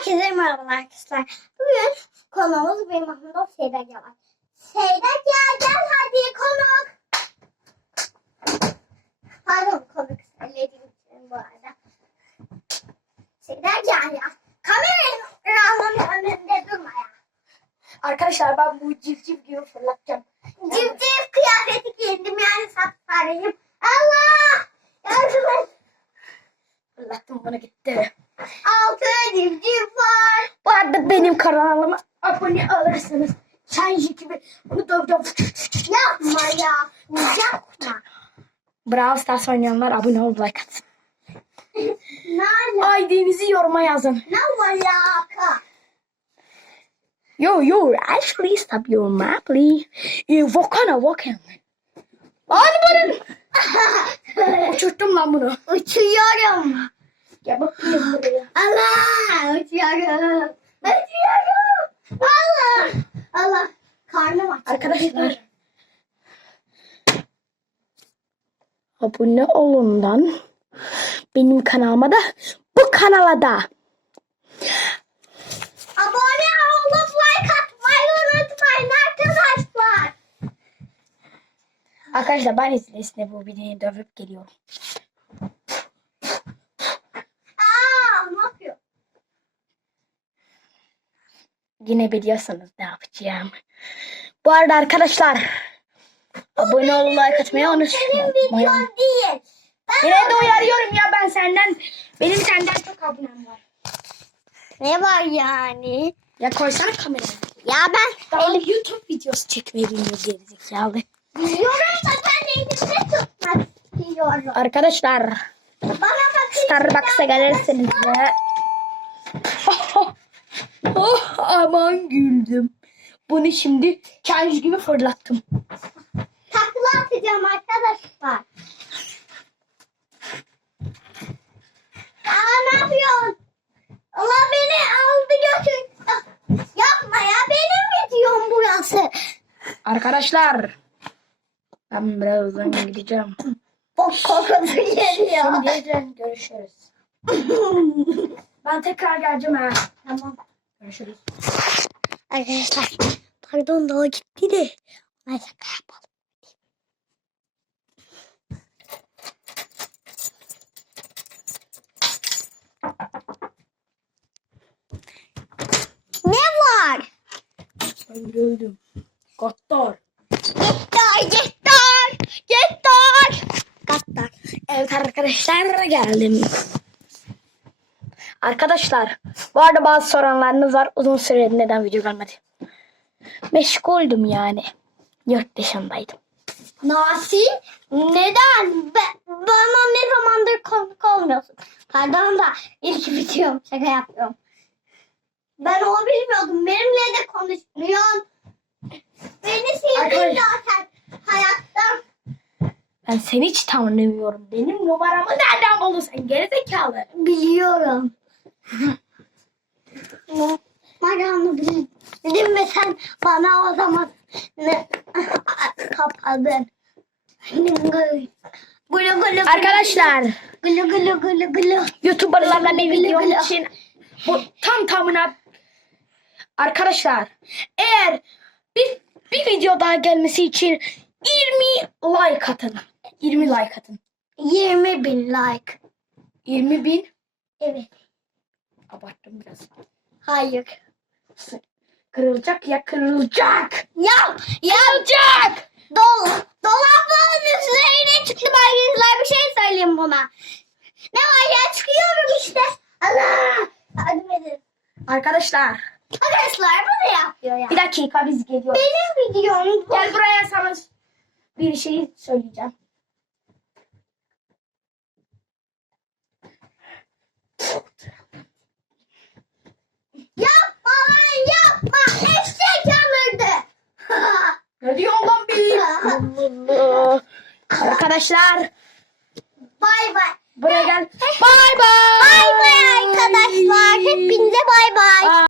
Herkese merhaba arkadaşlar. Bugün konuğumuz benim aklımda Seyda Gel. Seyda gel gel hadi konuk. Pardon konuk söylediğim için bu arada. Seyda gel ya. Kameranın önünde durma ya. Arkadaşlar ben bu civciv gibi fırlatacağım. Civciv kıyafeti giyindim yani sapsarıyım. Allah! Yardım et. Fırlattım bunu gitti. Altı civciv var. Bu arada benim kanalıma abone olursanız Şenji gibi bunu döv döv. Yapma ya. Yapma. Brawl Stars oynayanlar abone ol like atsın. Ne ala- ID'nizi yoruma yazın. ne alaka? Yo yo actually stop your map please. Ee, Volkan'a Volkan. Lan bana. Uçurttum lan bunu. Uçuyorum. Gel bakayım buraya. Allah uçuyorum. Uçuyorum. Allah. Allah. Karnım aç. Arkadaşlar. Abone olundan benim kanalıma da bu kanala da Abone olup like atmayı unutmayın arkadaşlar. Arkadaşlar ben izlesine bu videoyu dövüp geliyorum. Aa ne yapıyor? Yine biliyorsunuz ne yapacağım. Bu arada arkadaşlar abone ol like atmayı unutmayın. Yine de uyarıyorum ya ben senden benim senden çok abonem var. Ne var yani? Ya koysana kamerayı. Ya ben Daha YouTube videosu çekmeyi bilmiyor gerizekalı. biliyorum da ben elimde tutmak istiyorum. Arkadaşlar Bana bakın. Starbucks'a gelirsiniz de. oh, aman güldüm. Bunu şimdi kendi gibi fırlattım. Takla atacağım arkadaşlar. Aa ne yapıyorsun? Allah beni aldı götür. Ah, Yapma ya benim videom burası. Arkadaşlar ben birazdan gideceğim. Bok kokusu geliyor. Şimdi görüşürüz. Ben tekrar geleceğim ha. tamam. Görüşürüz. Arkadaşlar pardon da o gitti de. Şaka yapalım. Ne var? Ben gördüm. Gattar. Gettar, gettar, gettar. Gattar. Evet arkadaşlar geldim. Arkadaşlar bu arada bazı soranlarınız var. Uzun süredir neden video gelmedi. Meşguldüm yani. Yurt dışındaydım. Nasıl? Neden? Be- bana ne zamandır konuk olmuyorsun? Pardon da ilk videom şaka yapıyorum. Ben onu bilmiyordum. Benimle de konuşmuyorsun. Beni Arkadaş- zaten hayattan. Ben seni hiç tanımıyorum. Benim numaramı nereden buldun sen gerizekalı? Biliyorum. Numaramı bildim ve sen bana o zaman ne kapadın. Gülü gülü Arkadaşlar Gülü gülü gülü gülü. YouTuber'larla bir gülü. için bu tam tamına arkadaşlar eğer bir, bir video daha gelmesi için 20 like atın. 20 like atın. 20 bin like. 20 bin Evet. Abarttım biraz. Hayır. Kırılacak ya kırılacak. Ya ya Kırılacak. dol dolapların üzerine çıktı belgeler bir şey söyleyeyim buna. Ne var ya çıkıyorum işte. Allah. Edin. Arkadaşlar Arkadaşlar bu ne yapıyor ya? bir dakika biz geliyoruz. Benim videom bu. Gel buraya sana bir şey söyleyeceğim. Yapma lan yapma. Eşek alırdı. Ne diyorsun lan bir? Allah. Arkadaşlar bay bay. buraya gel. Bye bye. Bay bay arkadaşlar. Hepinize bay bay.